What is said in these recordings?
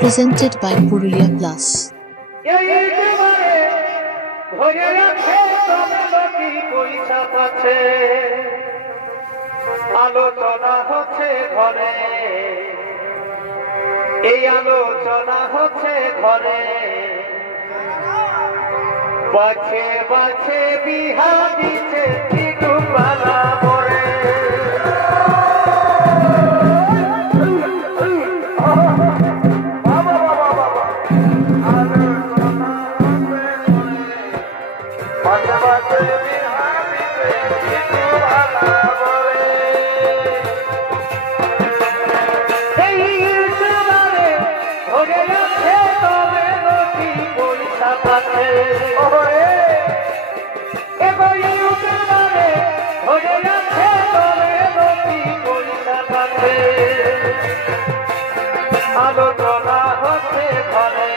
Presented by Purulia Plus. আলোচনা হচ্ছে ঘরে, এই আলোচনা হচ্ছে ঘরে, বাছে বাছে বিহা দিচ্ছে তিরুমালা মোরে। আলোচনা হচ্ছে ঘরে,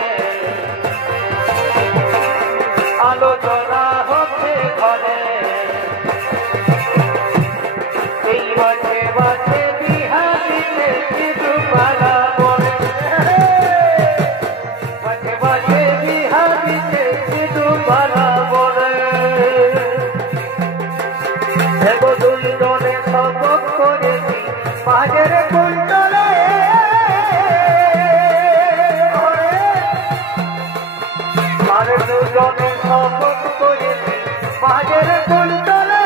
আলোচনা হচ্ছে ঘরে, এই বাছে বাছে বিহা দিতে তিরুমালা মোরে, বাছে বাছে বিহা দিতে তিরুমালা মোরে। এগো দুই জনে শপথ করেছি বাজারে কুন্তলে, আরে দুজনে শপথ করেছি বাজারে কুন্তলে,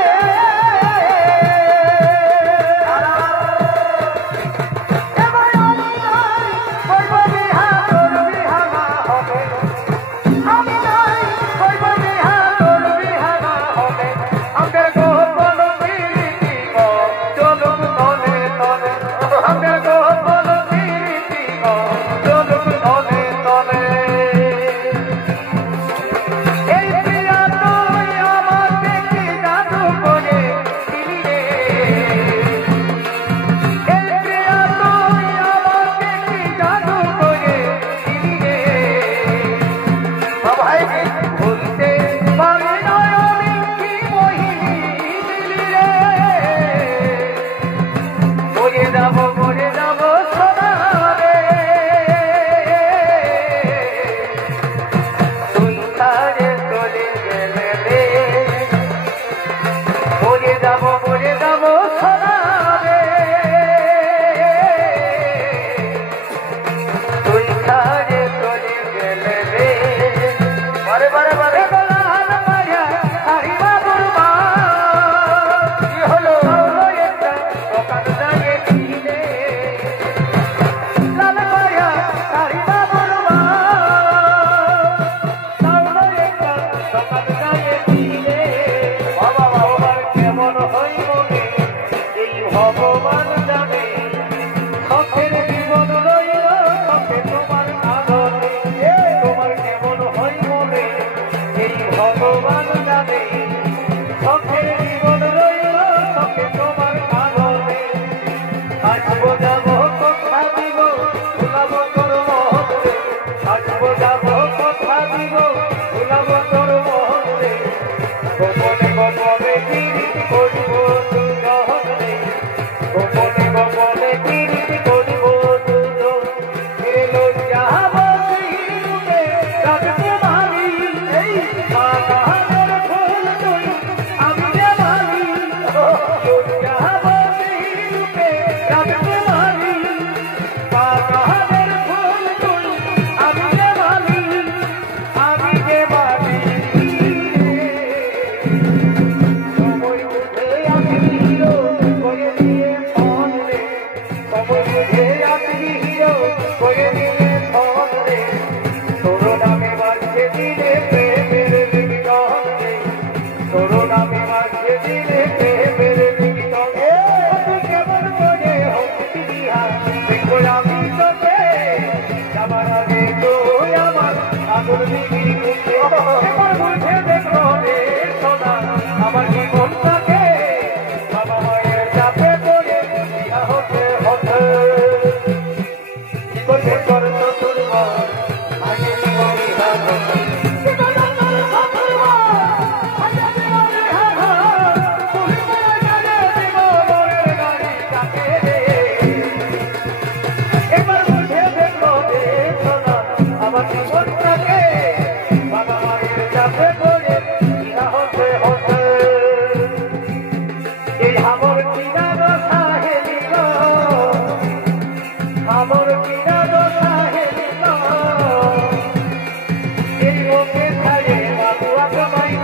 ভগবান জানে শখের জীবন রইল শখে তোমার আদরে, তোমার কেমন হয় মনে এই ভগবান জানে, শখের জীবন রইল শখে তোমার আদরে। আসবো যাবো কথা দিব ভুলাবো তোর মহরে, আসবো যাবো কথা দিব ভুলাবো তোর মহরে, গোপনে গোপনে গিরিত করিব দুজনে, গোপনে গোপনে গিরিত করিব দুজনে, লজ্জা বন্ধে রাখতে পারি এই বাগানের ফুল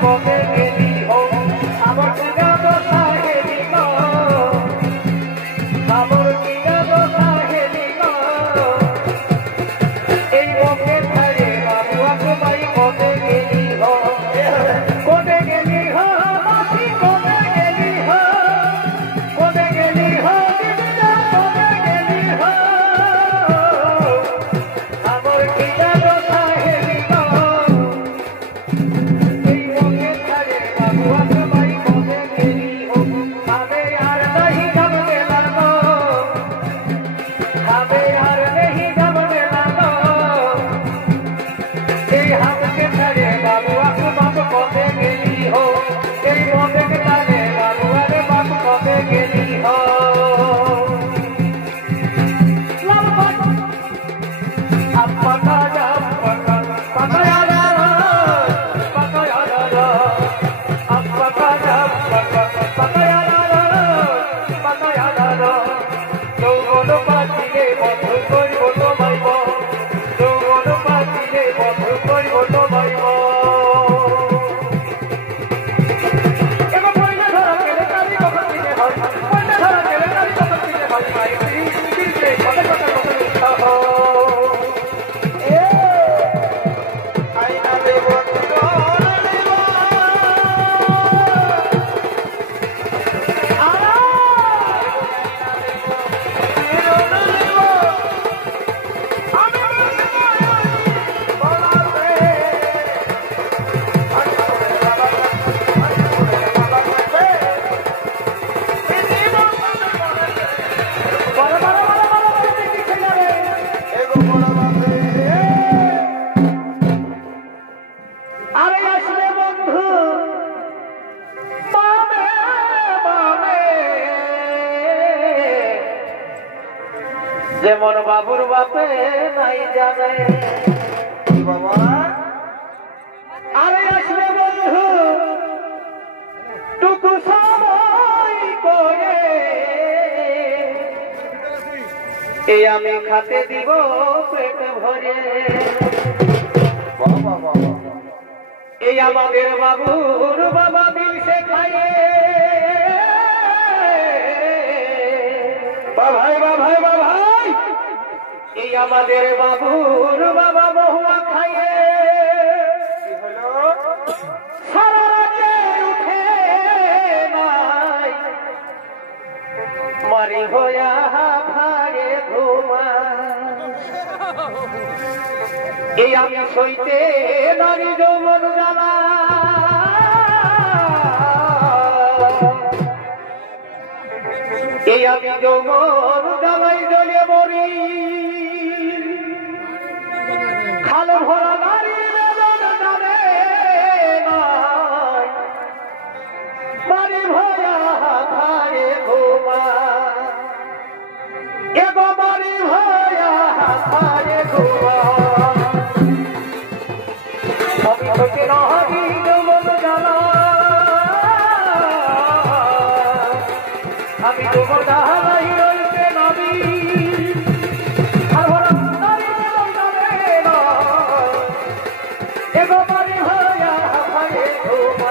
পথে গেলি হো আমার কিনা দশা হেলি গো আমার কিনা দশা হেলি গো এই মুখে ছাড়ে বাবু আকবাই পথে গেলি হো কোনে গেলি হো মাসি কোনে গেলি হো কোনে গেলি হো দিদিরা কোনে গেলি হো আমার কিনা দশা হেলি গো এই মুখে ছাড়ে বাবু আকবাই পথে গেলি হো আমি আর नहीं जब गेला गो আমি আর नहीं जब गेला गो এই হাতকে ছাড়ে বাবু আকবাই পথে গেলি হো এই মুখে ছাড়ে বাবু আকবাই পথে গেলি হো লাল পাট আপকা যা আপকা পাকায়া রা পাকায়া রা আপকা যা আপকা পাকায়া রা পাকায়া রা যৌবন পাখিলে বন্ধ করিব তোমাইব যৌবন পাখিলে বন্ধ করিব তোমাইব এগো পয়লা ধরা গেলে কালি কখন দিনে হয় পয়লা ধরা গেলে কালি কখন দিনে হয় ভাই দিতে কথা কথা কথা লিখা হয় আইনা দেব আরে আসলে বন্ধু মামে মামে যেমন বাবুর বাপে নাই জানে বাবা আরে আসলে বন্ধু টুকু সময় করে এই আমি খাতে দিব পেট ভরে এই আমাদের বাবুর বাবা মিলছে খাইয়ে ভাই ভাই এই আমাদের বাবুর বাবা বহুয়া খাইয়ে সারা রাতে উঠে নাই মারি হইয়া ভাগে ঘুমা এই আমি সইতে নারী যৌবন জ্বালা এই আমি যৌবন জ্বালাই জ্বলে মরি খাল ভরা নারী বেদন জানে মারি ভয়া ভাগে ঘুমা এগো মারি ভয়া ভাগে ঘুমা আমি হইতে নারী যৌবন জ্বালা আমি যৌবন জ্বালাই রইতে নারী আর ভরা নারী বেদন জানে এগো মারি ভয়া ভাগে ঘুমা